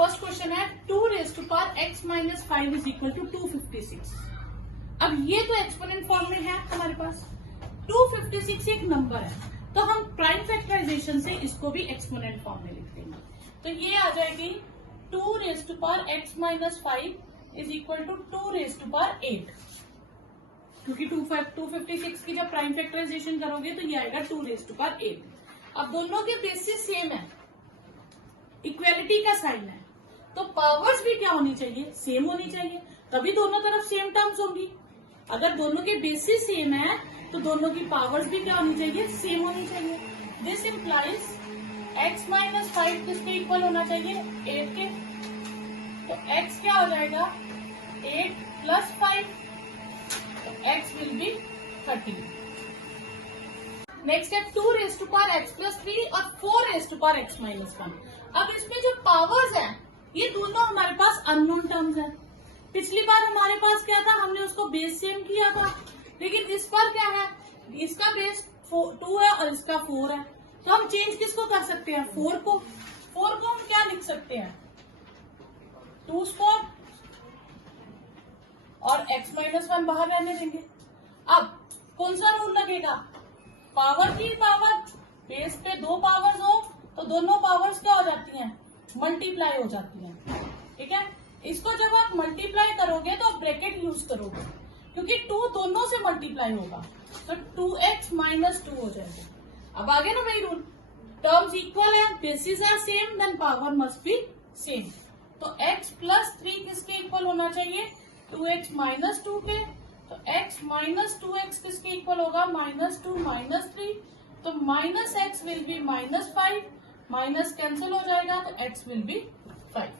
First question है 2 raise to power x minus 5 is equal to 256। अब ये तो एक्सपोनेंट फॉर्म में है हमारे पास। 256 एक नंबर है, तो हम प्राइम फैक्टराइजेशन से इसको भी एक्सपोनेंट फॉर्म में लिख देंगे। तो ये आ जाएगी 2 raise to power x minus 5 is equal to 2 raise to power 8, क्योंकि 256 की जब प्राइम फैक्टराइजेशन करोगे तो ये आएगा 2 रेज टू पावर 8। अब दोनों के बेसिस सेम है, इक्वेलिटी का साइन है, तो पावर्स भी क्या होनी चाहिए, सेम होनी चाहिए, तभी दोनों तरफ सेम टर्म्स होंगी। अगर दोनों के बेसिस सेम है तो दोनों की पावर्स भी क्या होनी चाहिए, सेम होनी चाहिए। दिस इंप्लाइज x माइनस 5 किसके इक्वल होना चाहिए, 8 के। तो x क्या हो जाएगा, 8 प्लस 5, तो x विल बी 13। नेक्स्ट है 2 raise to power x plus 3 और 4 raise to power x minus 1। अब इसमें जो पावर्स हैं ये दोनों हमारे पास अननोन टर्म्स हैं। पिछली बार हमारे पास क्या था, हमने उसको बेस सेम किया था, लेकिन इस बार क्या है, इसका बेस 2 है और इसका 4 है, तो हम चेंज किसको कर सकते हैं, 4 को हम क्या लिख सकते हैं, 2 स्क्वायर और x माइनस 1 बाहर रहने देंगे। अब कौन सा रूल लगेगा, पावर की पावर, बेस पे 2 पावर्स हो तो दोनों पावर्स क्या हो जाती हैं, मल्टीप्लाई हो जाती हैं। ठीक है, इसको जब आप मल्टीप्लाई करोगे तो आप ब्रैकेट यूज करोगे, क्योंकि 2 दोनों से मल्टीप्लाई होगा, तो 2x माइनस 2 हो जाएगा। अब आगे ना वही रूल, टर्म्स इक्वल है, basis are same, then power must be same. तो x प्लस 3 किसके इक्वल होना चाहिए, 2x माइनस 2 के। तो x माइनस 2x किसके इक्वल होगा, माइनस 2 माइनस 3, तो minus x will be minus 5, minus cancel हो जाएगा तो x विल बी 5।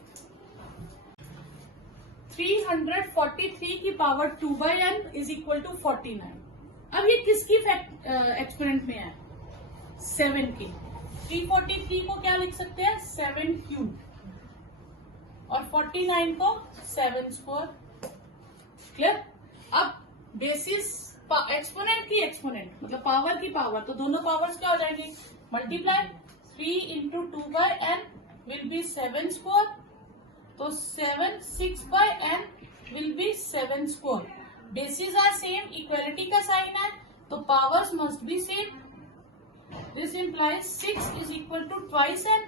343 की power 2/n is equal to 49। अब ये किसकी एक्सपोनेंट में है, 7 की। 343 को क्या लिख सकते हैं, 7 क्यूब, और 49 को 7 स्क्वायर। क्लियर। अब बेसिस एक्सपोनेंट की एक्सपोनेंट मतलब पावर की पावर, तो दोनों पावर्स क्या हो जाएंगे, multiply. 3 into 2/n will be 7 square, तो 7 6/n will be 7 square. Basis are same, equality का साइन है, तो powers must be same. This implies 6 is equal to twice n,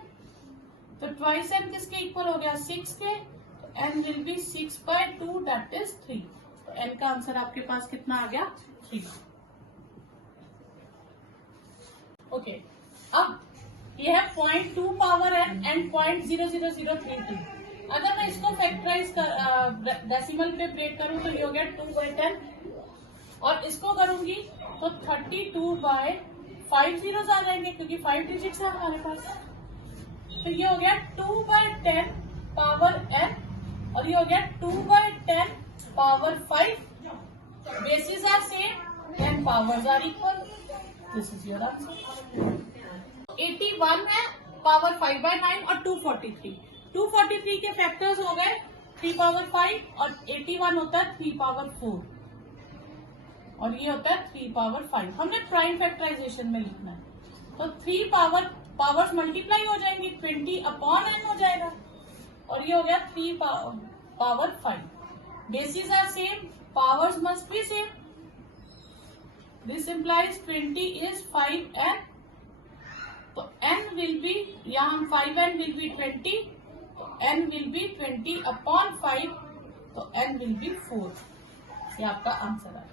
तो ट्वाइस n किसके इक्वल हो गया, 6 के, तो n will be 6/2 that is 3। तो n का आंसर आपके पास कितना आ गया, 3। ओके, अब ये है 0.2 पावर n एंड 0.00032। अगर मैं इसको फैक्टराइज डेसिमल पे ब्रेक करूं तो ये हो गया 2/10, और इसको करूंगी तो 32/5 जीरोस आ जाएंगे, क्योंकि 5 डिजिट्स है हमारे पास। तो ये हो गया 2/10 पावर n, और ये हो गया 2/10 power 5। Basis are same, then powers are equal. This is your answer. 81 है पावर 5/9 और 243 के फैक्टर्स हो गए 3 पावर 5, और 81 होता है 3 पावर 4, और ये होता है 3 पावर 5। हमने प्राइम फैक्टराइजेशन में लिखना है, तो 3 पावर्स मल्टीप्लाई हो जाएंगी, 20/n हो जाएगा, और ये हो गया 3 power 5। Basis are same, powers must be same. This implies 20 is 5n, तो n विल बी, यहाँ 5n विल बी 20, तो n विल बी 20/5, तो n विल बी 4। ये आपका आंसर है।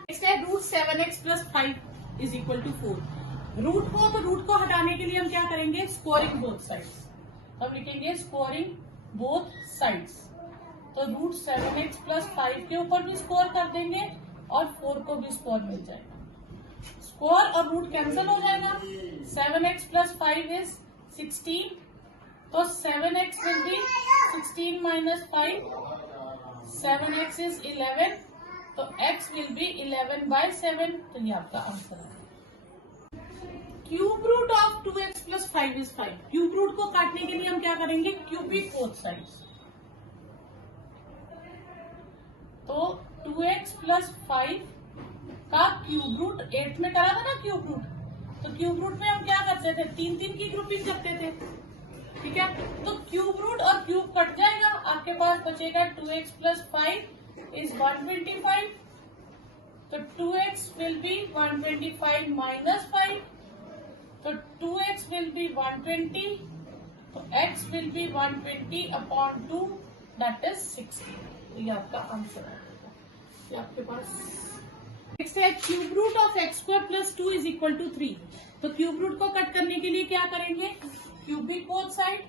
नेक्स्ट है root 7x plus 5 is equal to 4। Root को हटाने के लिए हम क्या करेंगे, स्कोरिंग बोथ साइड्स। हम लिखेंगे स्कोरिंग बोथ साइड्स, तो रूट 7x प्लस 5 के ऊपर भी स्कोर कर देंगे और 4 को भी स्कोर मिल जाएगा। स्कोर और रूट कैंसिल हो जाएगा। 7x प्लस 5 इज 16, तो 7x will be 16 minus 5, 7x is 11, तो x विल बी 11/7। तो ये आपका आंसर है। Cube root of 2x plus 5 is 5। Cube root को काटने के लिए हम क्या करेंगे, क्यूबिक बोथ साइड्स, तो 2x प्लस 5 का क्यूब रूट 8 में करा था ना क्यूब रूट, तो क्यूब रूट में हम क्या करते थे, 3 की ग्रुपिंग करते थे। ठीक है, तो क्यूब रूट आपके पास बचेगा 2x प्लस 5 इज 125. तो 2x will be 125 minus 5. तो 2x will be 120. तो x will be 120 upon 2 that is 60. तो ये आपका आंसर है. ये आपके पास नेक्स्ट है cube root of X square plus 2 is equal to 3. तो क्यूब रूट को कट करने के लिए क्या करेंगे? Cubing both side.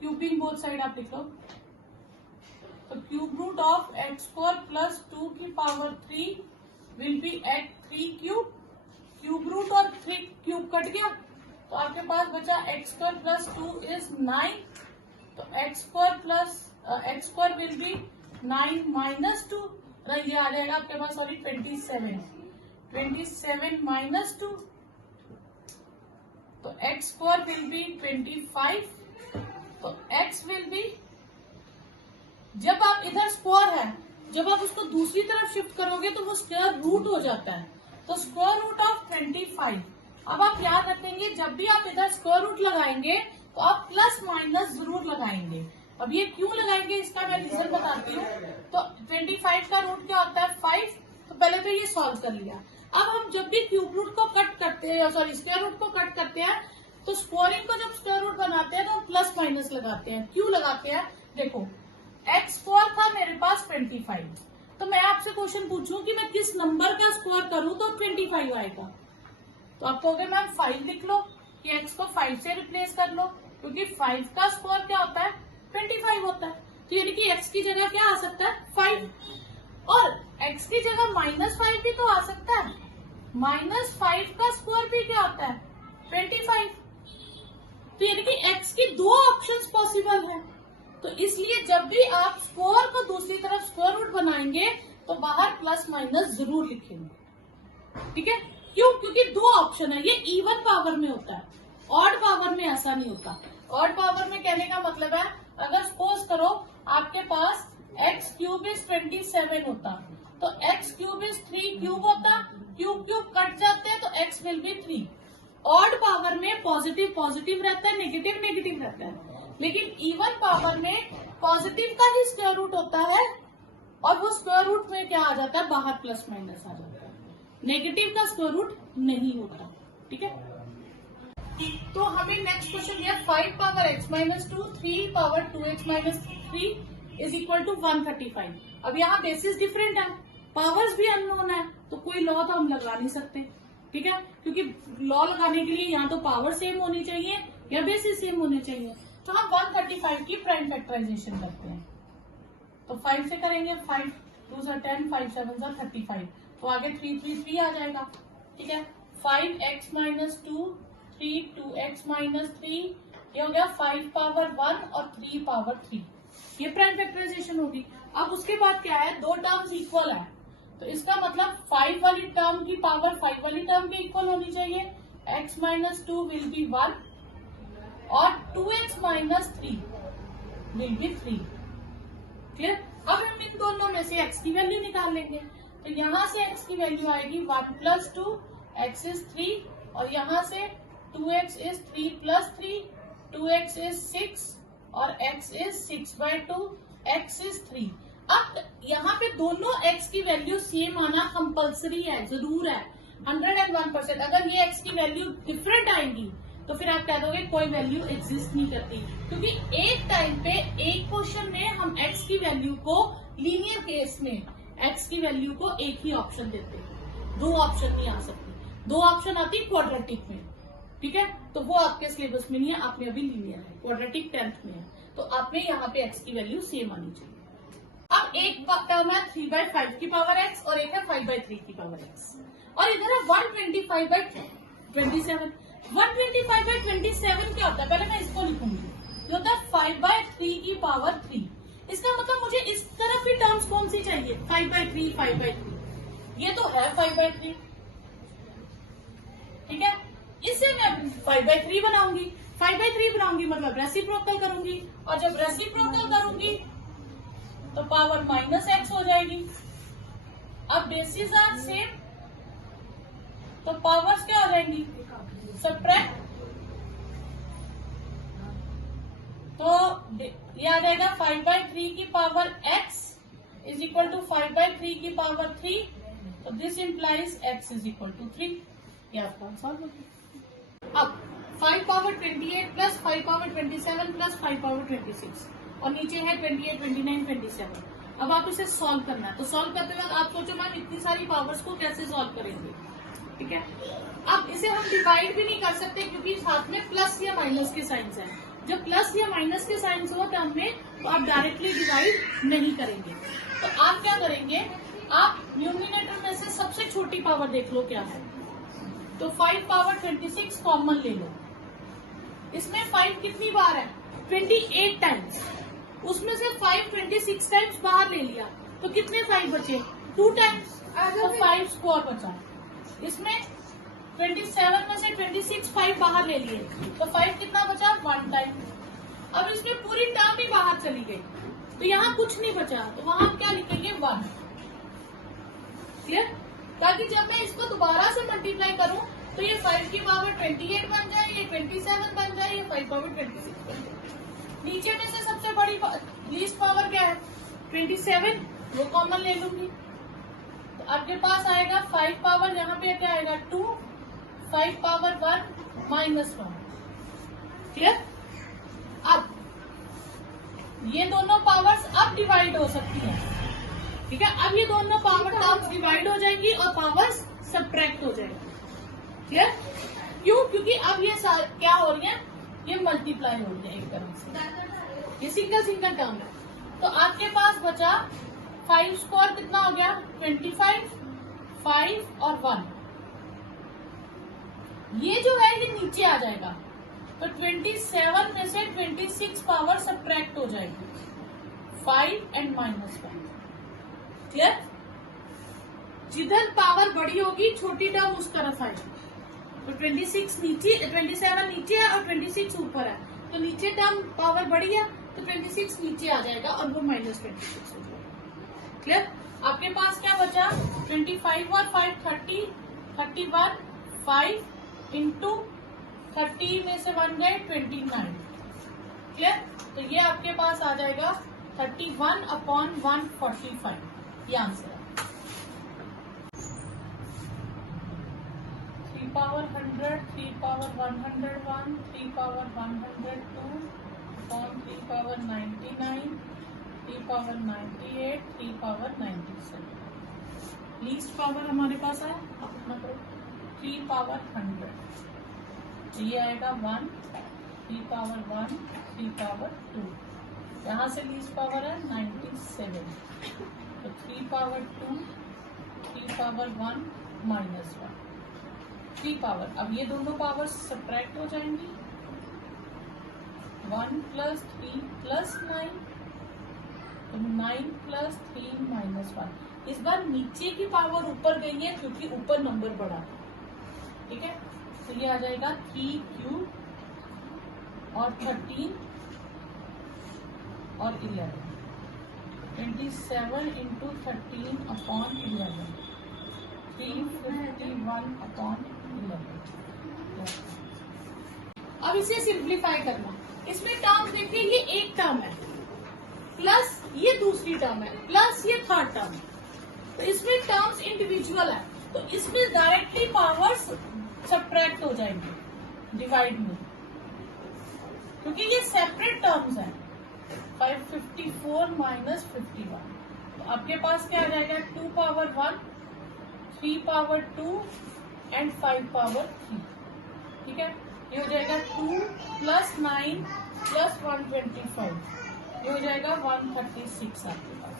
Cubing both side आप लिख लो. तो cube root of X square plus 2 की power 3 will be at 3 cube. Cube root और 3 क्यूब कट गया तो आपके पास बचा एक्स स्क्वायर प्लस 2 इज 9. तो x square will be 9 minus 2. ये आ जाएगा आपके पास सॉरी 27 माइनस 2. तो एक्स स्क्वायर विल बी 25. तो एक्स विल बी, जब आप इधर स्क्वायर है, जब आप उसको दूसरी तरफ शिफ्ट करोगे तो वो स्क्वायर रूट हो जाता है. तो स्क्वायर रूट ऑफ 25. अब आप याद रखेंगे जब भी आप इधर स्क्वायर रूट लगाएंगे तो आप प्लस माइनस जरूर लगाएंगे. अब ये क्यों लगाएंगे इसका मैं रीजन बताती हूँ. तो 25 का रूट क्या होता है 5. तो पहले तो ये सॉल्व कर लिया. अब हम जब भी क्यूब रूट को कट करते हैं सॉरी स्क्वायर रूट को कट करते हैं तो स्क्वायरिंग को जब स्क्वायर रूट बनाते हैं तो हम प्लस माइनस लगाते हैं. क्यों लगाते हैं? देखो एक्स स्क्वायर था मेरे पास 25. तो मैं आपसे क्वेश्चन पूछूं कि मैं किस नंबर का स्क्वायर करूं तो 25 आएगा. तो आप कहोगे मैम 5 लिख लो कि एक्स को 5 से रिप्लेस कर लो क्योंकि 5 का स्क्वायर क्या होता है 25 होता है. तो यानी कि एक्स की जगह क्या आ सकता है 5. और एक्स की जगह -5 भी तो आ सकता है. -5 का स्क्वायर भी क्या होता है 25. तो यानी कि एक्स की दो ऑप्शंस पॉसिबल है. तो इसलिए जब भी आप स्क्वायर को दूसरी तरफ स्क्वायर रूट बनाएंगे तो बाहर प्लस माइनस जरूर लिखेंगे. ठीक है? क्यों? क्योंकि दो ऑप्शन है. ये इवन पावर में होता है, ऑड पावर में ऐसा नहीं होता. ऑड पावर में कहने का मतलब है अगर सपोज करो आपके पास एक्स क्यूब इज 27 होता तो एक्स क्यूब इज 3 क्यूब होता. क्यूब क्यूब कट जाते हैं तो x will be 3. Odd power में पॉजिटिव पॉजिटिव रहता है, नेगेटिव नेगेटिव रहता है. लेकिन इवन पावर में पॉजिटिव का ही स्क्वायर रूट होता है और वो स्क्वायर रूट में क्या आ जाता है बाहर प्लस माइनस आ जाता है. नेगेटिव का स्क्वायर रूट नहीं होता. ठीक है? तो हमें नेक्स्ट क्वेश्चन दिया 5 power x minus 2 3 power 2x minus 3 is equal to 135. अब यहाँ बेसिस डिफरेंट है, पावर्स भी अननोन है तो कोई लॉ तो हम लगा नहीं सकते. ठीक है? क्योंकि लॉ लगाने के लिए यहाँ तो पावर सेम होनी चाहिए या बेसिस सेम होने चाहिए. तो हम 135 की प्राइम फैक्टराइजेशन करते हैं. तो 5 से करेंगे 5 2 से 10 5 7 से 35. तो आगे 3 3 3 आ जाएगा. ठीक है? 5x माइनस 2 3 2x माइनस 3 ये हो गया 5 पावर 1 और 3 पावर 3. ये प्राइम फैक्टराइजेशन होगी. अब उसके बाद क्या है, दो टर्म्स इक्वल है तो इसका मतलब 5 वाली टर्म की पावर 5 वाली टर्म के इक्वल होनी चाहिए. x माइनस 2 विल बी 1 और 2x minus 3 will B 3. Clear? अब हम इन दोनों में से x की वैल्यू निकाल लेंगे. तो यहाँ से x की वैल्यू आएगी 1 प्लस 2 x इज 3 और यहाँ से 2x is 3 plus 3 2x is 6 और x इज 6/2 x इज 3. अब यहाँ पे दोनों x की वैल्यू सेम आना कंपलसरी है, जरूर है 101%. अगर ये x की वैल्यू डिफरेंट आएंगी तो फिर आप कह दोगे कोई वैल्यू एग्जिस्ट नहीं करती. क्योंकि एक टाइम पे एक क्वेश्चन में हम x की वैल्यू को लीनियर केस में x की वैल्यू को एक ही ऑप्शन देते हैं, दो ऑप्शन नहीं आ सकती. दो ऑप्शन आती क्वाड्रेटिक में. ठीक है? तो वो आपके सिलेबस में नहीं है, आपने अभी लीनियर है, क्वाड्रेटिक 10th में है. तो आपने यहाँ पे x की वैल्यू सेम आनी चाहिए. अब एक टर्म है 3/5 की पावर x और एक है 5/3 की पावर x और इधर है 125/27. 125/27 क्या होता है पहले मैं इसको लिखूंगी. ये होता है 5/3 की पावर 3. इसका मतलब मुझे इस तरफ की टर्म्स कौन सी चाहिए 5/3 5/3. ये तो है 5/3. ठीक है? इससे मैं 5/3 बनाऊंगी. 5/3 बनाऊंगी मतलब रेसिप्रोकल करूंगी और जब रेसिप्रोकल करूंगी तो पावर -x हो जाएगी. अब बेसिस आर सेम तो पावर्स क्या हो जाएंगी सब्ट्रैक्ट. तो ये आ जाएगा 5/3 की power x is equal to 5/3 की पावर 3. तो this implies x is equal to 3. ये आपका आंसर हो गया. अब 5 power 28 plus 5 power 27 plus 5 power 26 और नीचे है 28, 29, 27. अब आप इसे सॉल्व करना है. तो सॉल्व करते वक्त आप सोचो मैम इतनी सारी पावर्स को कैसे सॉल्व करेंगे. ठीक है, अब इसे हम डिवाइड भी नहीं कर सकते क्योंकि साथ में प्लस या माइनस के साइंस है. जब प्लस या माइनस के साइंस हो टर्म में तो आप डायरेक्टली डिवाइड नहीं करेंगे. तो आप क्या करेंगे, आप न्यूमिनेटर में से सबसे छोटी पावर देख लो क्या है. तो 5 पावर 26 कॉमन ले लो. इसमें 5 कितनी बार है, 28 टाइम्स. उसमें से 5 26 टाइम्स बाहर ले लिया तो कितने 5 बचे, 2 टाइम्स. तो 5 स्क्वायर बचा. इसमें 27 में से 26 5 बाहर ले लिए तो 5 कितना बचा, 1 टाइम. अब इसमें पूरी टर्म ही बाहर चली गई तो यहाँ कुछ नहीं बचा. तो वहां क्या लिखेंगे, 1. क्लियर, ताकि जब मैं इसको दोबारा से मल्टीप्लाई करूं तो ये 5 की पावर 28 बन जाए, ये 27 बन जाए, ये 5 पावर 26 बन जाए. नीचे में से सबसे बड़ी लीस्ट पावर क्या है, 27. वो कॉमन ले लूंगी. तो आपके पास आएगा 5 पावर, यहाँ पे क्या आएगा 2, 5 पावर 1 माइनस 1. क्लियर. अब ये दोनों पावर्स अब डिवाइड हो सकती हैं. ठीक है, अब ये दोनों पावर टर्म्स डिवाइड हो जाएंगी और पावर्स सब्ट्रैक्ट हो जाएंगी. क्लियर. क्यों, क्योंकि अब ये क्या हो रही है, ये मल्टीप्लाई हो रही है एक तरह से. ये सिंगल सिंगल टर्म है. तो आपके पास बचा 5 स्क्वायर कितना हो गया, 25, 5 और 1. ये जो है ये नीचे आ जाएगा. तो 27 में से 26 पावर सब्ट्रैक्ट हो जाएगी, 5 एंड माइनस 1. क्लियर. जिधर पावर बड़ी होगी छोटी टर्म उस तरफ आएगी. तो 27 नीचे है और 26 ऊपर है. तो नीचे टर्म पावर बड़ी है तो 26 नीचे आ जाएगा और वो -26 हो जाएगा. क्लियर. आपके पास क्या बचा, 25 और 5 30, 31, 5 इंटू 30 में से 1 गए 29. क्लियर. तो ये आपके पास आ जाएगा 31/145. ये आंसर है. 3 power 100, 3 power 101, 3 power 102 upon 3 power 99, 3 power 98, 3 power 97. Least power हमारे पास है, आप अपना करो. 3 पावर 100, ये आएगा 1, 3 पावर 1, 3 पावर 2. यहाँ से लीस्ट पावर है 97. तो 3 पावर 2, 3 पावर 1 माइनस 1, 3 पावर. अब ये दोनों पावर्स सब्ट्रैक्ट हो जाएंगी. 1 प्लस 3 प्लस 9, तो 9 प्लस 3 माइनस 1. इस बार नीचे की पावर ऊपर गई है क्योंकि ऊपर नंबर बढ़ा है. ठीक है. तो ये आ जाएगा 3 क्यूब और 13 और 11. 27 इंटू 13 अपॉन 11, 351 अपॉन 11. अब इसे सिंप्लीफाई करना. इसमें टर्म देखिए, ये एक टर्म है प्लस ये दूसरी टर्म है प्लस ये थर्ड टर्म है. तो इसमें टर्म्स इंडिविजुअल है तो इसमें डायरेक्टली पावर्स सब्ट्रैक्ट हो जाएंगे डिवाइड में, क्योंकि ये सेपरेट टर्म्स हैं. 554 माइनस 51. तो आपके पास क्या आ जाएगा, 2 पावर 1, 3 पावर 2 एंड 5 पावर 3. ठीक है. ये हो जाएगा 2 प्लस 9 प्लस 125. ये हो जाएगा 136 आपके पास.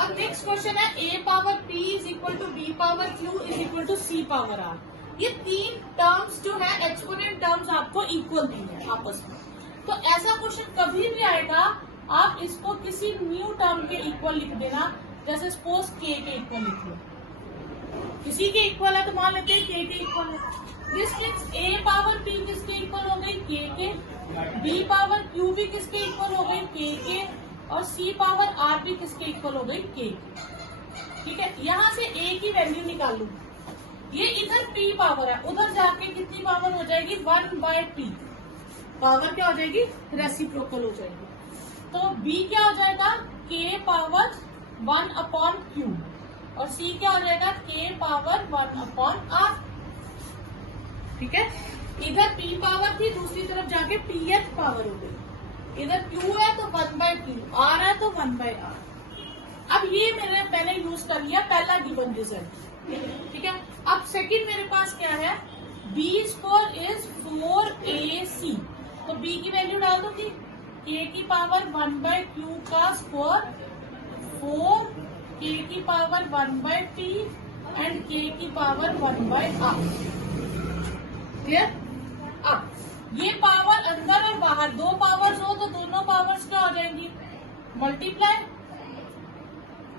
अब नेक्स्ट क्वेश्चन है, a power p is equal to b power q is equal to c power r. ये 3 टर्म्स जो है एक्सपोनेंट टर्म्स आपको इक्वल दी है आपस में. तो ऐसा क्वेश्चन कभी भी आएगा आप इसको किसी न्यू टर्म के इक्वल लिख देना. जैसे सपोज k के इक्वल लिख लो, किसी के इक्वल है तो मान लेते हैं k के इक्वल है. This means a power p किसके इक्वल हो गई, k के. b पावर q भी किसके इक्वल हो गई, k के. और c पावर r भी किसके इक्वल हो गई, k के. ठीक है. यहाँ से a की वैल्यू निकाल लूं. ये इधर p पावर है, उधर जाके कितनी पावर हो जाएगी, 1/p. पावर क्या हो जाएगी, रेसिप्रोकल हो जाएगी। तो b क्या हो जाएगा, k पावर 1 अपॉन q, और c क्या हो जाएगा, k पावर 1 अपॉन r। ठीक है, इधर p पावर थी, दूसरी तरफ जाके pth पावर हो गई। इधर q है तो 1/q, r है तो 1/r। अब ये मैंने यूज कर लिया पहला गिवन रिजल्ट। ठीक है, अब सेकंड मेरे पास क्या है, b स्क्वायर इज 4ac, तो b की वैल्यू डाल दूंगी, k की पावर 1/q का स्क्वायर 4, k की पावर 1/t एंड k की पावर 1/r। क्लियर। अब ये पावर अंदर और बाहर दो पावर्स हो तो दोनों पावर्स क्या हो जाएंगी, मल्टीप्लाई।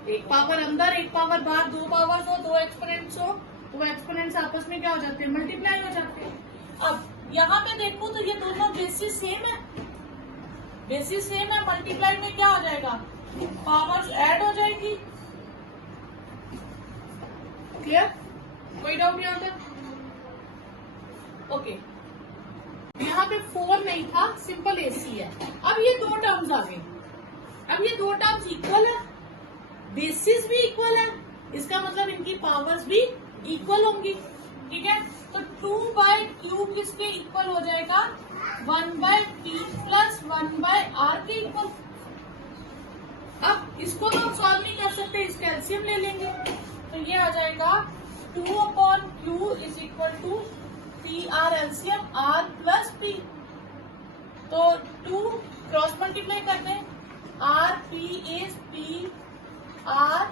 एक पावर अंदर एक पावर बाहर, दो पावर्स हो, दो एक्सपोनेंट्स हो, तो वो एक्सपोनेंट्स आपस में क्या हो जाते हैं, मल्टीप्लाई हो जाते हैं। अब यहाँ पे देखूं तो ये दोनों बेसिस सेम है, बेसिस सेम है, मल्टीप्लाई में क्या हो जाएगा, पावर्स ऐड हो जाएगी। क्लियर, कोई डाउट यहाँ तक? ओके, यहाँ पे 4 नहीं था, सिंपल एसी है। अब ये दो टर्म्स आ गए, अब ये दो टर्म्स इक्वल है, बेसिस भी इक्वल है, इसका मतलब इनकी पावर्स भी इक्वल होंगी। ठीक है, तो 2/q किसके इक्वल हो जाएगा, 1/p प्लस 1/r के इक्वल। अब इसको तो हम सॉल्व नहीं कर सकते, इसका एलसीएम ले लेंगे, तो ये आ जाएगा 2/q is equal to PR LCM r plus p। तो 2 क्रॉस मल्टीप्लाई कर दें, r p is p r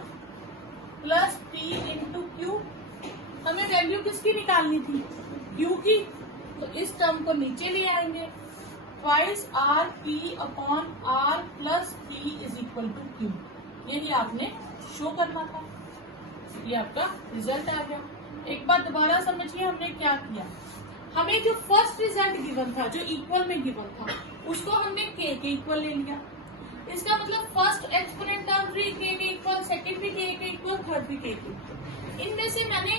plus p into Q. हमें वैल्यू किसकी निकालनी थी, q की, तो इस टर्म को नीचे ले आएंगे, twice r p upon r plus p is equal to Q. यही आपने शो करना था, ये आपका रिजल्ट आ गया। एक बार दोबारा समझिए हमने क्या किया, हमें जो फर्स्ट रिजल्ट गिवन था, जो इक्वल में गिवन था, उसको हमने k के इक्वल ले लिया। इसका मतलब फर्स्ट एक्सपोनेंट टर्म भी k के इक्वल, सेकंड भी k के इक्वल, थर्ड भी k के इक्वल। इनमें से मैंने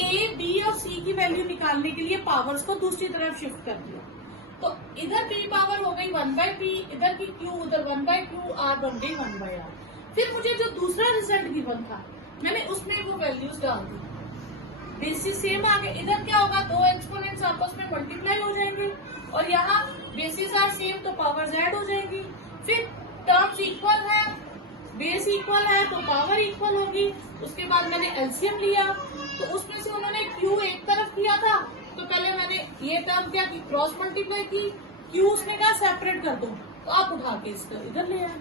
a, b और c की वैल्यू निकालने के लिए पावर्स को दूसरी तरफ शिफ्ट कर दिया। तो इधर p पावर हो गई 1/p, इधर की q, उधर 1/q, r बन गई 1/r। फिर मुझे जो दूसरा रिजल्ट गिवन था, मैंने उसमें वो वैल्यूज डाल दी, बेसिस सेम आ गए। इधर क्या होगा, दो एक्सपोनेंट्स आपस में मल्टीप्लाई हो जाएंगे, और यहाँ बेसिस आर सेम तो पावर्स ऐड हो जाएंगी। फिर टर्म्स इक्वल है, बेस इक्वल है तो पावर इक्वल होगी। उसके बाद मैंने एलसीएम लिया, तो उसमें से उन्होंने क्यू एक तरफ किया था, तो पहले मैंने ये टर्म क्या की, क्रॉस मल्टीप्लाई की, क्यू उसने कहा सेपरेट कर दो, तो आप उठा के इसका इधर ले आए।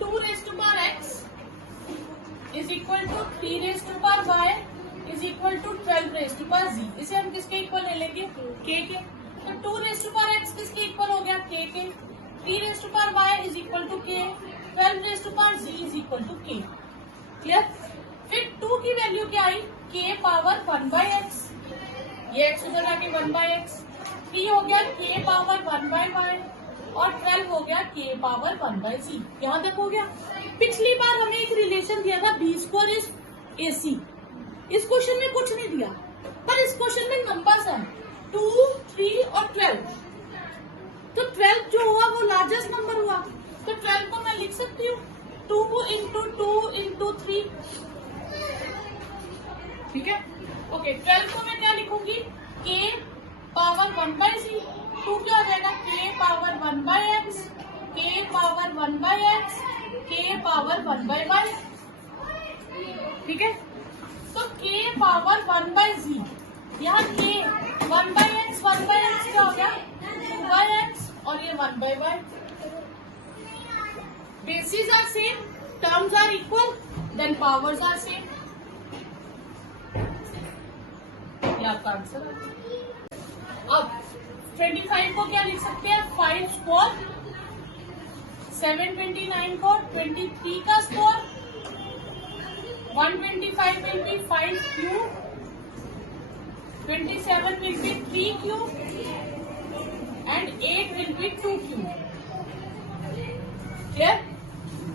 2x is equal to 3y is equal to 12z। इसे हम किसके इक्वल ले लेंगे, k के। तो 2x किसके इक्वल हो गया, k के। 3y is equal to k, 12z is equal to k। Clear. फिर 2 की वैल्यू क्या आई, k पावर 1/x, ये x उधर आके 1/x। 3 हो गया k पावर 1/y, और 12 हो गया k पावर 1/z। यहाँ तक हो गया। पिछली बार हमें एक रिलेशन दिया था, b स्क्वायर इज ac। इस क्वेश्चन में कुछ नहीं दिया, पर इस क्वेश्चन में नंबर्स हैं 2, 3 और 12। तो 12 जो हुआ वो लार्जेस्ट नंबर हुआ, तो 12 को मैं लिख सकती हूँ 2 इंटू 2 इंटू 3। ठीक है, ओके। 12 को मैं क्या लिखूंगी, k पावर 1/c। 2 क्या हो जाएगा, k power 1/x, k power 1/x, k power 1/y। ठीक है, तो k पावर 1/z, यहाँ k 1/x 1/x क्या हो गया, 2/x, और ये 1/y। Basis are same, terms are equal, then powers are same. ये आपका आंसर है। अब 25 को क्या लिख सकते हैं, 5 स्क्वायर, 729 को 23 का square, 125 will be 5q, 27 will be 3q, and 8 will be 2q। Clear.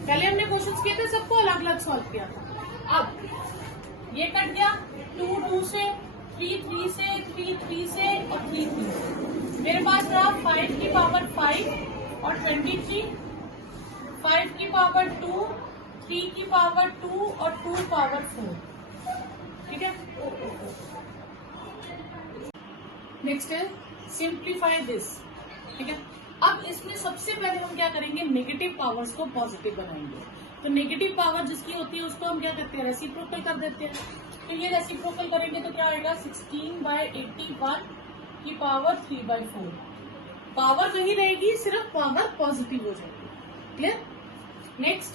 पहले हमने क्वेश्चंस किए थे, सबको अलग अलग सॉल्व किया था। अब ये कट गया, 2 2 से, 3 3 से, 3 3 से और 3 3 से। मेरे पास रहा 5 की पावर 5 और 23, 5 की पावर 2, 3 की पावर 2 और 2 पावर 4। ठीक है, नेक्स्ट है सिंप्लीफाई दिस। ठीक है, अब इसमें सबसे पहले हम क्या करेंगे, नेगेटिव पावर्स को पॉजिटिव बनाएंगे। तो नेगेटिव पावर जिसकी होती है उसको हम क्या करते हैं, रेसिप्रोकल कर देते हैं। तो ये रेसिप्रोकल करेंगे तो क्या आएगा, 16/81 की पावर 3/4। पावर वही रहेगी, सिर्फ पावर पॉजिटिव हो जाएगी। क्लियर। नेक्स्ट,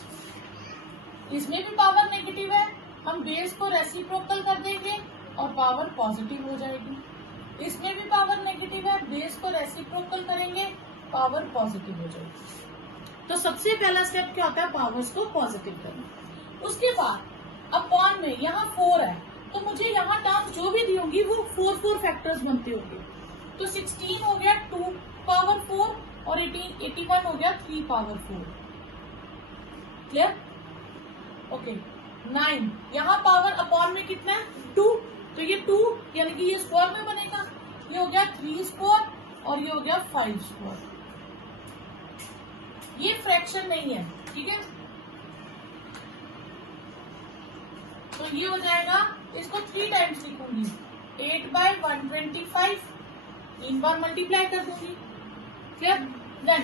इसमें भी पावर नेगेटिव है, हम बेस को रेसिप्रोकल कर देंगे और पावर पॉजिटिव हो जाएगी। इसमें भी पावर नेगेटिव है, बेस को रेसिप्रोकल करेंगे, पावर पॉजिटिव हो जाएगी। तो सबसे पहला स्टेप क्या होता है, पावर्स को पॉजिटिव करना। उसके बाद अपॉन में यहाँ 4 है, तो मुझे यहाँ टर्म जो भी दी होंगी वो 4 फैक्टर्स बनते होंगे। तो 16 हो गया 2 पावर 4 और 81 हो गया 3 पावर 4। क्लियर। ओके, 9 यहाँ पावर अपॉन में कितना है, 2, तो ये 2 यानी कि ये स्क्वायर में बनेगा। ये हो गया 3 स्क्वायर और ये हो गया 5 स्क्वायर। ये फ्रैक्शन नहीं है, ठीक है। तो ये हो जाएगा, इसको 3 टाइम्स लिखूंगी, 8/125, 3 बार मल्टीप्लाई कर दूंगी। क्लियर। देन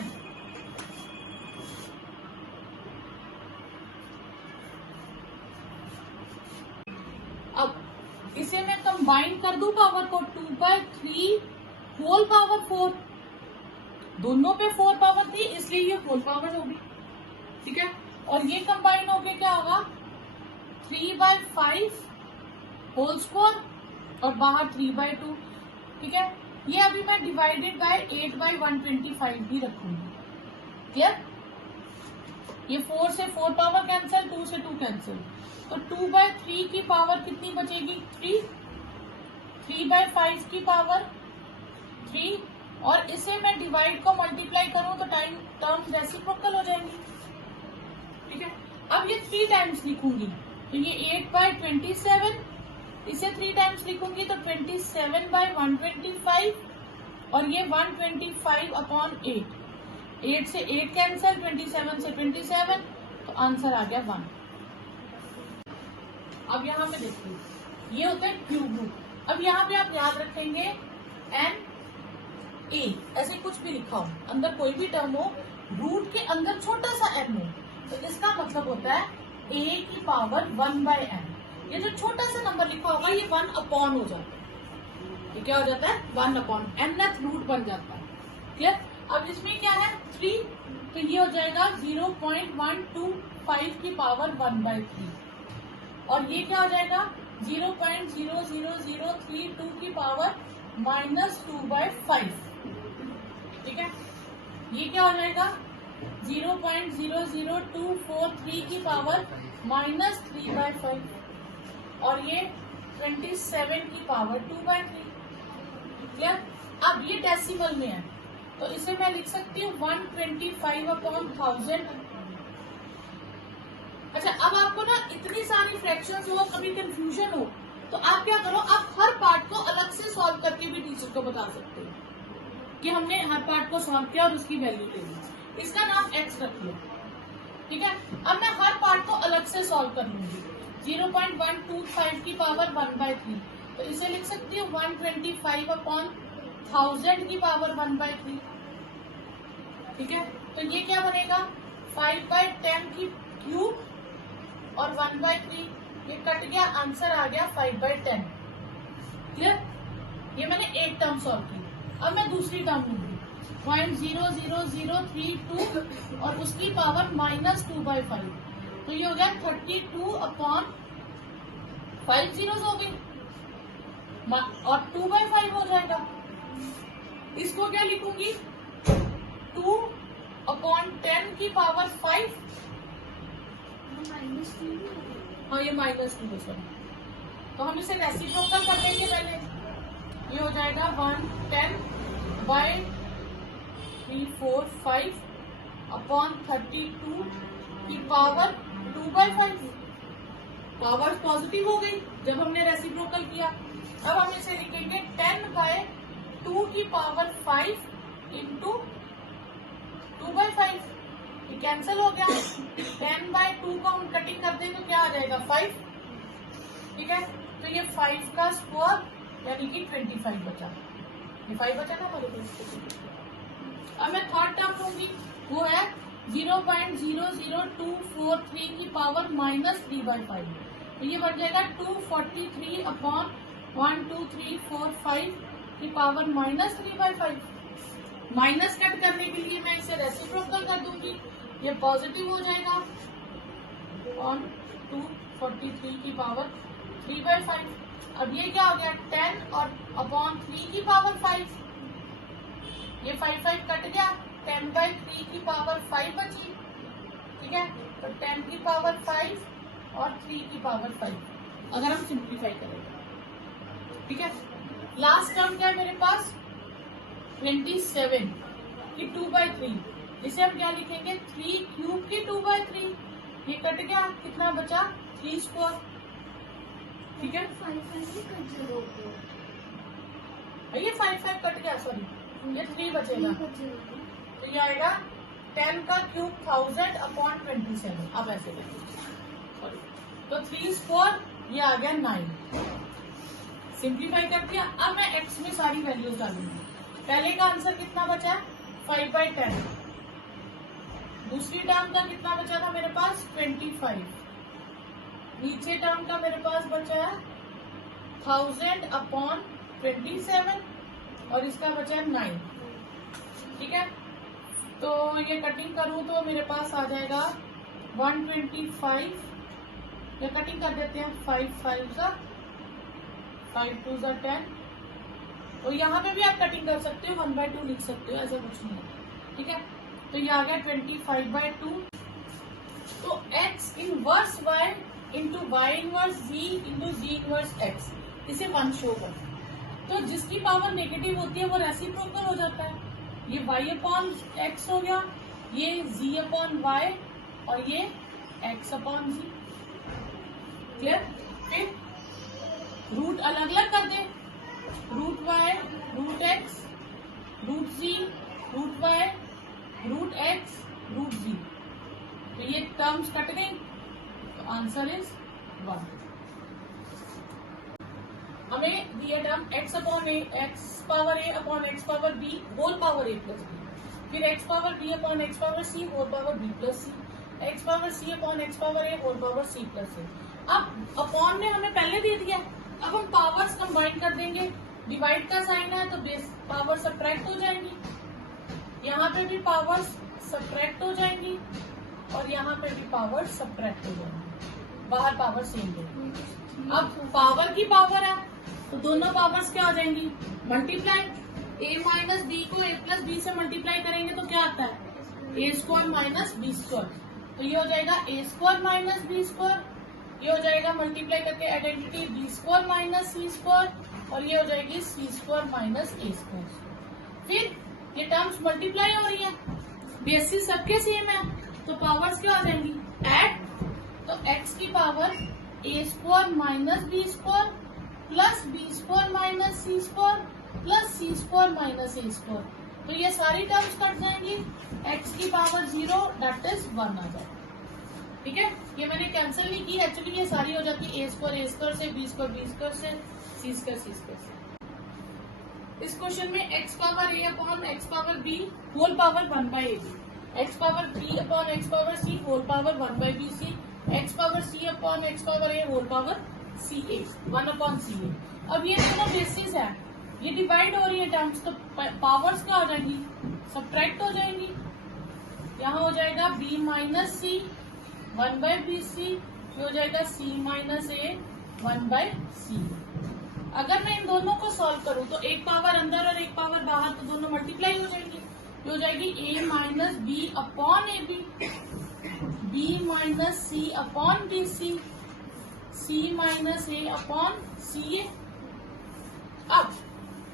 अब इसे मैं कंबाइन कर दूं पावर को, 2/3 होल पावर 4। दोनों पे 4 पावर थी इसलिए ये होल पावर होगी। ठीक है, और ये कंबाइन होके क्या होगा, 3/5 होल स्क्वायर और बाहर 3/2। ठीक है, ये अभी मैं डिवाइडेड बाय 8/125 भी रखूंगी। क्लियर। ये 4 से 4 पावर कैंसिल, 2 से 2 कैंसिल, तो 2/3 की पावर कितनी बचेगी, 3, 3/5 की पावर 3, और इसे मैं डिवाइड को मल्टीप्लाई करूं तो टर्म रेसिप्रोकल हो जाएंगी। ठीक है, अब ये 3 टाइम्स लिखूंगी, तो ये 8/27, इसे 3 टाइम्स लिखूंगी तो 27/125 और ये 125/8। 8 से 8 कैंसिल, 27 से 27, तो आंसर आ गया 1। अब यहाँ पे देखिए, ये होता है क्यूब रूट। अब यहाँ पे आप याद रखेंगे एन ए, ऐसे कुछ भी लिखा हो, अंदर कोई भी टर्म हो, रूट के अंदर छोटा सा एन हो, तो इसका मतलब होता है a की पावर 1/n। ये जो छोटा सा नंबर लिखा होगा ये 1 अपॉन हो जाता है। ये क्या हो जाता है, 1 अपॉन nth रूट बन जाता है। क्लियर। अब इसमें क्या है 3, तो ये हो जाएगा 0.125 की पावर 1/3, और ये क्या हो जाएगा 0.00032 की पावर -2/5। ठीक है, ये क्या हो जाएगा 0.00243 की पावर -3/5, और ये 27 की पावर 2/3। क्लियर। अब ये डेसिमल में है, तो इसे मैं लिख सकती हूँ 125/1000। अच्छा, अब आपको ना इतनी सारी फ्रैक्शंस हो, कभी कंफ्यूजन हो, तो आप क्या करो, आप हर पार्ट को अलग से सॉल्व करके भी टीचर को बता सकते हो कि हमने हर पार्ट को सॉल्व किया और उसकी वैल्यू दे दी। इसका नाम x रख लिया। ठीक है, अब मैं हर पार्ट को अलग से सॉल्व कर लूंगी। 0.125 की पावर 1/3, तो इसे लिख सकती हूँ 125/1000 की पावर 1/3। ठीक है, तो ये क्या बनेगा 5/10 की क्यूब और 1/3, ये कट गया, आंसर आ गया 5/10। क्लियर। ये मैंने एक टर्म सॉल्व की। अब मैं दूसरी टर्म लूंगी 0.00032 और उसकी पावर -2/5, तो ये हो गया 32/5 जीरोस हो गई और 2/5 हो जाएगा। इसको क्या लिखूंगी 2/10 की पावर 5, हाँ ये -2 है सर, तो हम इसे रेसिप्रोकल कर देंगे पहले। ये हो जाएगा 110/345/32 की पावर 2/5। पावर पॉजिटिव हो गई जब हमने रेसिप्रोकल किया। अब हम इसे लिखेंगे 10/2 2 की पावर 5 इंटू 2/5, ये कैंसिल हो गया। 10/2 का हम कटिंग कर दें तो क्या आ जाएगा 5, ठीक है। तो ये 5 का स्क्वायर यानी कि 25 बचा, ये 5 बचा ना हमारे पास। अब मैं थर्ड टर्म लूंगी, वो है 0.00243 की पावर -3/5, तो ये बन जाएगा 243 अपॉन 1 2 3 4 5 की पावर -3/5। माइनस कट करने के लिए मैं इसे रेसिप्रोकल कर दूंगी, ये पॉजिटिव हो जाएगा ऑन 243 की पावर 3/5। अब ये क्या हो गया 10 और अपॉन 3 की पावर 5, ये 5 कट गया, 10/3 की पावर 5 बची, ठीक है। तो 10 की पावर 5 और 3 की पावर 5 अगर हम सिंप्लीफाई करेंगे, ठीक है। लास्ट टर्म क्या है मेरे पास 27 की 2/3, इसे हम क्या लिखेंगे 3 क्यूब की 2/3, ये कट गया, कितना बचा 3 स्क्वायर, ठीक है। ये 5 कट गया, सॉरी ये 3 बचेगा, तो ये आएगा 10 का क्यूब 1000 अपॉन 27। अब ऐसे सॉरी, तो 3 स्क्वायर ये आ गया 9, सिंप्लीफाई कर दिया। अब मैं एक्स में सारी वैल्यूज डालूंगी। पहले का आंसर कितना बचा है 5/10, दूसरी टर्म का कितना बचा था मेरे पास 25, नीचे टर्म का मेरे पास बचा है 1000 अपॉन 27 और इसका बचा है 9, ठीक है। तो ये कटिंग करूं तो मेरे पास आ जाएगा 125, ये कटिंग कर देते हैं 5 5 2 10, तो यहाँ पे भी आप कटिंग कर सकते हो 1/2 लिख सकते हो, ऐसा कुछ नहीं है, ठीक है। तो ये आ गया 25/2, तो x inverse y into y inverse z into z inverse x, इसे 1 शो कर। तो जिसकी पावर नेगेटिव होती है वो रेसिप्रोकल हो जाता है, ये y अपॉन x हो गया, ये z अपॉन y और ये x अपॉन z, क्लियर। फिर रूट अलग अलग कर दे, root y root x root z root y root x root z, तो ये टर्म्स कट गए, तो आंसर इज 1। हमें दिया term x upon a, x power a upon x power b whole power a plus b, फिर x power b upon x power c whole power b plus c, x power c upon x power a whole power c plus a। अब upon में हमें पहले दे दिया, अब हम powers combine कर देंगे, डिवाइड का साइन है तो बेस पावर सब्ट्रैक्ट हो जाएंगी, यहाँ पे भी पावर्स सब्ट्रैक्ट हो जाएंगी और यहाँ पे भी पावर सब्ट्रैक्ट हो जाएंगी, बाहर पावर सेम होगी। अब पावर की पावर है तो दोनों पावर्स क्या हो जाएंगी मल्टीप्लाई, a माइनस बी को a प्लस बी से मल्टीप्लाई करेंगे तो क्या आता है a square minus B square, तो ये हो जाएगा a square minus B square, ये हो जाएगा मल्टीप्लाई करके identity B square minus C square और ये हो जाएगी C square minus A square. फिर ये टर्म्स मल्टीप्लाई हो रही है, बेसिस सबके सेम है तो पावर्स क्या हो जाएंगी ऐड, तो x की power A square minus B square plus B square minus C square plus C square minus A square, तो ये सारी टर्म्स कट जाएंगी, x की पावर 0 दैट इज 1 आ जाएगा, ठीक है। ये मैंने कैंसिल नहीं की, एक्चुअली ये सारी हो जाती है ए स्क्वायर से, बी स्क्वायर से, सी स्क्वायर से। इस क्वेश्चन में x power a upon x power b whole power 1/ab, x power b upon x power c whole power 1/bc, x power c upon x power a whole power ca 1/ca। अब ये दोनों basis है, ये divide हो रही है terms, तो powers क्या हो जाएंगी सब्ट्रैक्ट हो जाएंगी, यहाँ हो जाएगा b माइनस सी 1/bc, ये हो जाएगा c माइनस a 1/c। अगर मैं इन दोनों को सॉल्व करूं तो एक पावर अंदर और एक पावर बाहर, तो दोनों मल्टीप्लाई हो जाएंगी, ये हो जाएगी a minus B upon A B, b minus C upon B C, c minus a upon C A. अब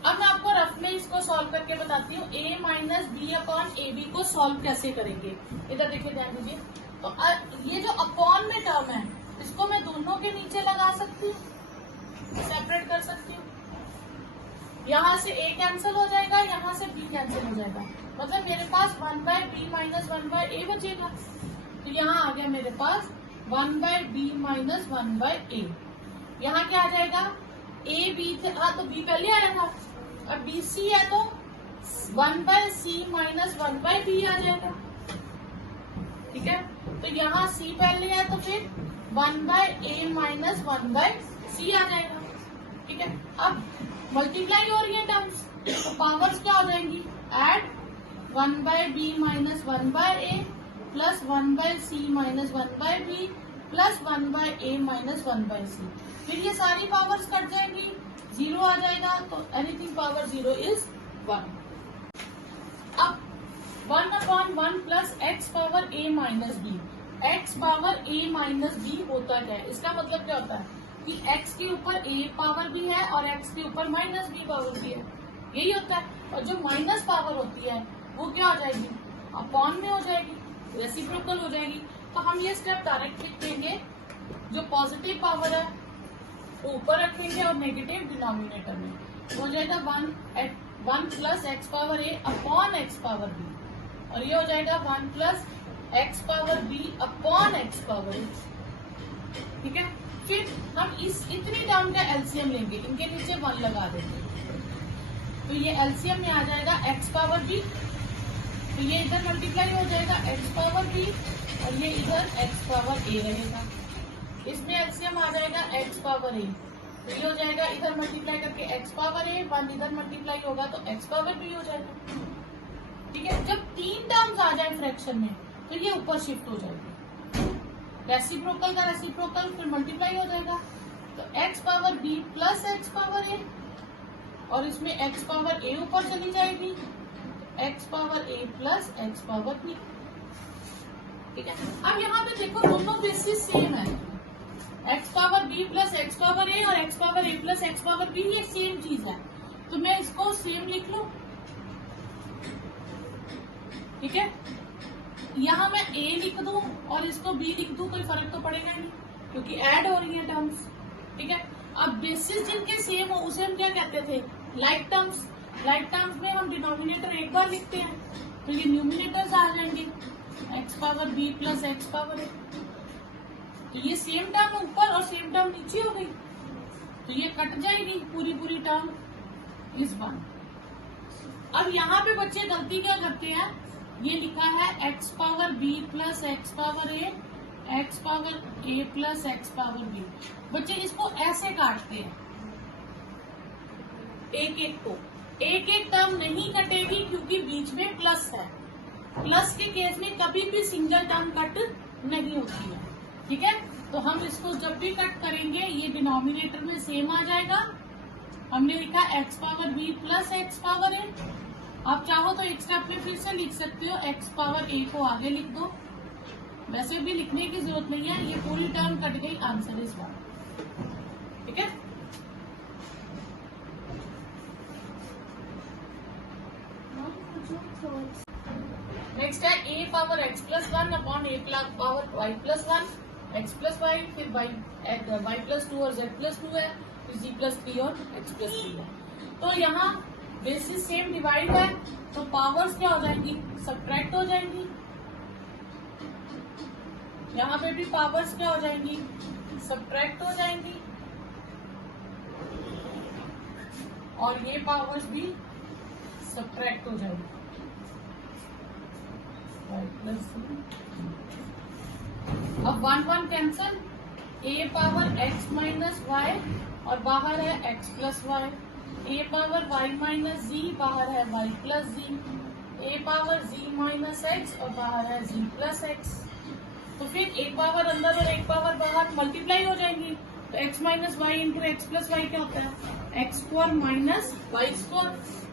मैं आपको रफ में इसको सॉल्व करके बताती हूँ a minus B upon A b को सॉल्व कैसे करेंगे। इधर देखिए ध्यान दीजिए, तो ये जो अपॉन में टर्म है इसको मैं दोनों के नीचे लगा सकती हूँ, सेपरेट कर सकती हूँ, यहाँ से a कैंसिल हो जाएगा, यहाँ से b कैंसिल हो जाएगा, मतलब मेरे पास 1/b माइनस 1/a बचेगा। तो यहाँ आ गया मेरे पास 1/b माइनस 1/a। यहाँ क्या आ जाएगा, a b थे, हाँ तो b पहले आया था, अब bc है तो 1/c माइनस 1/b आ जाएगा। ठीक है, तो यहाँ c पहले है तो फिर 1/a माइनस 1/c आ जाएगा। ठीक है, अब मल्टीप्लाई हो रही है टर्म्स, तो पावर्स क्या हो जाएंगी, add 1/b minus 1/a plus 1/c minus 1/b plus 1/a minus 1/c। फिर ये सारी पावर्स कट जाएंगी, 0 आ जाएगा, तो एनीथिंग पावर 0 इज 1। अब 1/1 plus x power a minus b, x power a minus b होता क्या है, इसका मतलब क्या होता है कि x के ऊपर a पावर भी है और x के ऊपर माइनस b पावर भी है, यही होता है। और जो माइनस पावर होती है वो क्या हो जाएगी, अपॉन में हो जाएगी, रेसिप्रोकल हो जाएगी। तो हम ये स्टेप डायरेक्ट लिख देंगे, जो पॉजिटिव पावर है वो ऊपर रखेंगे और नेगेटिव डिनोमिनेटर में हो जाएगा 1 plus x power a upon x power b, और ये हो जाएगा 1 plus x power b upon x power a। ठीक है, फिर हम इस इतनी टर्म का एलसीएम लेंगे, इनके नीचे 1 लगा देंगे, तो ये एलसीएम में आ जाएगा x पावर b, तो ये इधर मल्टीप्लाई हो जाएगा x पावर b और ये इधर x पावर a रहेगा। इसमें एलसीएम आ जाएगा x पावर a, तो ये हो जाएगा इधर मल्टीप्लाई करके x पावर a, 1 इधर मल्टीप्लाई होगा तो x पावर b हो जाएगा। ठीक है, जब 3 टर्म्स आ जाए फ्रैक्शन में तो ये ऊपर शिफ्ट हो जाएगी, रेसिप्रोकल का रेसिप्रोकल फिर मल्टीप्लाई हो जाएगा, तो x power b plus x power a, और इसमें x पावर a ऊपर चली जाएगी, x power a plus x power b। ठीक है, अब यहाँ पे देखो दोनों बेसिस सेम है, x power b plus x power a और x power a plus x power b, ये सेम चीज है, तो मैं इसको सेम लिख लूं। ठीक है, यहाँ मैं a लिख दूं और इसको b लिख दूं, कोई फर्क तो पड़ेगा नहीं क्योंकि ऐड हो रही है टर्म्स। ठीक है, अब बेसिस जिनके सेम हो उसे हम क्या कहते थे, लाइक टर्म्स। लाइक टर्म्स में हम डिनोमिनेटर एक बार लिखते हैं, तो ये न्यूमिनेटर्स आ जाएंगे x power b plus x power a, तो ये सेम टर्म ऊपर और सेम टर्म नीचे हो गई, तो ये कट जाएगी, पूरी टर्म इस 1। अब यहाँ पे बच्चे गलती क्या करते हैं, ये लिखा है x power b plus x power a, x power a plus x power b। बच्चे इसको ऐसे काटते हैं, एक एक टर्म नहीं कटेगी क्योंकि बीच में प्लस है, प्लस के केस में कभी भी सिंगल टर्म कट नहीं होती है। ठीक है, तो हम इसको जब भी कट करेंगे ये डिनोमिनेटर में सेम आ जाएगा। हमने लिखा x power b plus x power a, आप चाहो तो एक स्टेप में फिर से लिख सकते हो, x पावर a को आगे लिख दो, वैसे भी लिखने की जरूरत नहीं है, ये पूरी टर्म कट गई, आंसर इस बार। ठीक है, नेक्स्ट है a power x plus 1 upon a power y plus 1, x plus y, फिर y प्लस 2 और z प्लस 2 है, फिर g प्लस 3 और x प्लस 3 है। तो यहाँ बेसिस सेम डिवाइड है, तो पावर्स क्या हो जाएंगी, सब्ट्रैक्ट हो जाएंगी। यहाँ पे भी पावर्स क्या हो जाएंगी, सब्ट्रैक्ट हो जाएंगी, और ये पावर्स भी सब्ट्रैक्ट हो जाएंगी। अब 1 cancel, a power x minus y और बाहर है x plus y, a power y minus z, बाहर है y plus z, a power z minus x और बाहर है z प्लस x। तो फिर एक पावर अंदर और एक पावर बाहर मल्टीप्लाई हो जाएंगी, तो x minus y into x plus y क्या होता है, x square minus y square,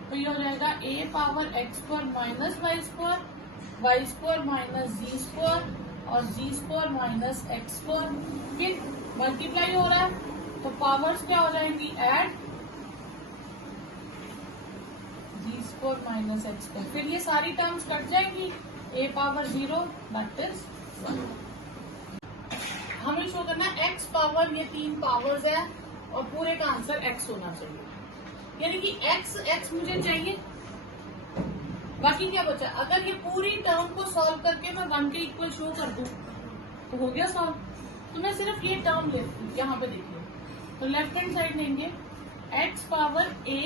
तो ये हो जाएगा a power x square minus y square, y square minus z square और z square minus x square. फिर मल्टीप्लाई हो रहा है तो पावर्स क्या हो जाएंगी, add z square minus x square, फिर ये सारी टर्म्स कट जाएंगी, a पावर 0 दैट इज 1। हमें शो करना है x पावर, ये 3 पावर्स है और पूरे का आंसर x होना चाहिए। यानी कि x मुझे चाहिए, बाकी क्या बचा। अगर ये पूरी टर्म को सॉल्व करके मैं 1 के इक्वल शो कर दूं तो हो गया सॉल्व। तो मैं सिर्फ ये टर्म लेती हूँ, यहाँ पे देखिए, तो लेफ्ट हैंड साइड लेंगे x पावर a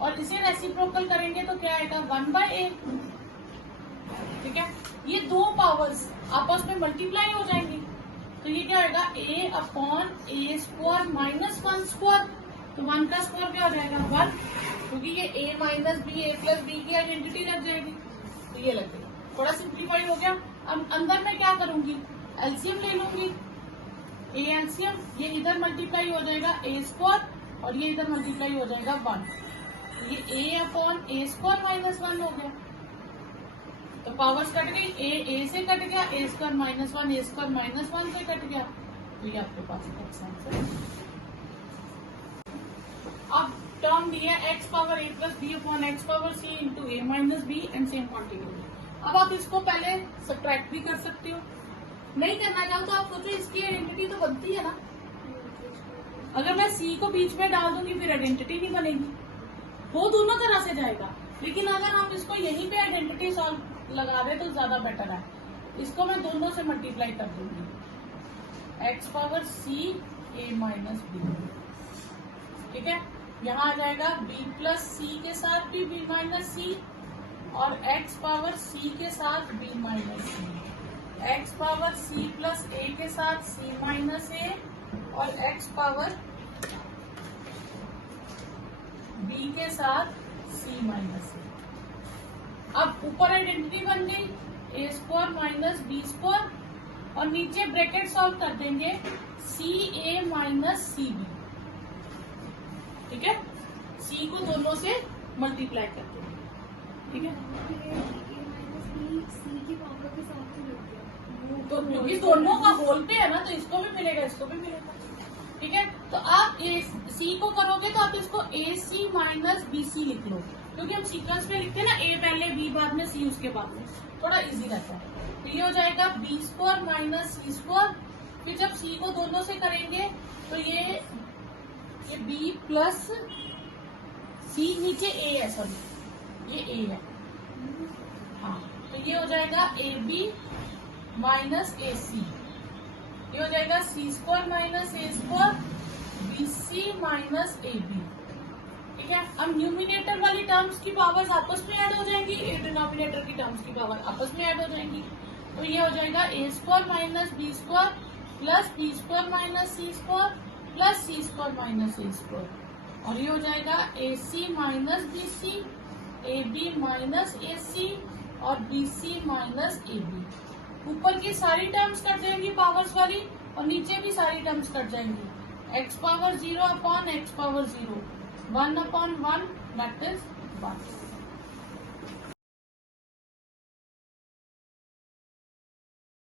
और इसे रेसिप्रोकल करेंगे तो क्या आएगा 1/a। ठीक है, ये दो पावर्स आपस में मल्टीप्लाई हो जाएंगी तो ये क्या आएगा a upon a square minus 1 square. तो 1 का स्क्वायर क्या हो जाएगा 1, क्योंकि ये a minus b a plus b की आइडेंटिटी लग जाएगी तो ये लग गई। थोड़ा सिंप्लीफाई हो गया। अब अंदर मैं क्या करूंगी, एलसीएम ले लूंगी, a एलसीएम, ये इधर मल्टीप्लाई हो जाएगा a स्क्वायर और ये इधर मल्टीप्लाई हो जाएगा 1। ये a upon a square minus 1 हो गया, तो पावर्स कट गई, a से कट गया, a square minus 1 a square minus 1 से कट गया, तो ये आपके पास आंसर। अब टर्म दिया x power a plus b upon x power c into a minus b and same quantity. अब आप इसको पहले सब्ट्रैक्ट भी कर सकते हो, नहीं करना चाहो तो आप सोचो इसकी आइडेंटिटी तो बनती है ना। अगर मैं c को बीच में डाल दूंगी फिर आइडेंटिटी नहीं बनेगी, वो दोनों तरह से जाएगा। लेकिन अगर आप इसको यहीं पे आइडेंटिटी सॉल्व लगा दे तो ज्यादा बेटर है। इसको मैं दोनों से मल्टीप्लाई कर दूंगी, x power c a minus b. ठीक है, यहाँ आ जाएगा b प्लस सी के साथ भी b माइनस सी और x पावर c के साथ b minus c, x power c plus a के साथ c माइनस a और x पावर b के साथ c माइनस a। अब ऊपर आइडेंटिटी बन गई a square minus B square और नीचे ब्रैकेट सॉल्व कर देंगे सी ए माइनस सी बी। ठीक है, c को दोनों से मल्टीप्लाई कर देंगे। ठीक है, तो क्योंकि दोनों का होल पे है ना तो इसको भी मिलेगा इसको भी मिलेगा। ठीक है, तो आप c को करोगे तो आप इसको ए सी माइनस बी सी लिख लो, क्योंकि हम सीक्वेंस में लिखते हैं ना, a पहले b बाद में c उसके बाद में, थोड़ा इजी रहता है। तो ये हो जाएगा B square minus C square, फिर जब c को दोनों से करेंगे तो ये b प्लस सी, नीचे a है, सॉरी ये a है, हाँ, तो ये हो जाएगा ए बी माइनस ए सी, ये हो जाएगा C square minus A square B C minus A B. ठीक है, अब न्यूमिनेटर वाली टर्म्स की पावर्स आपस में ऐड हो जाएंगी, डिनोमिनेटर की टर्म्स की पावर आपस में ऐड हो जाएंगी, तो ये हो जाएगा A square minus B square plus B square minus C square plus C square minus A square, और ये हो जाएगा A C minus B C, A B minus A C और B C minus A B. ऊपर की सारी terms cut जाएंगी powers वाली और नीचे भी सारी टर्म्स कट जाएंगी। x power 0 upon x power 0, 1 upon 1 that is 1।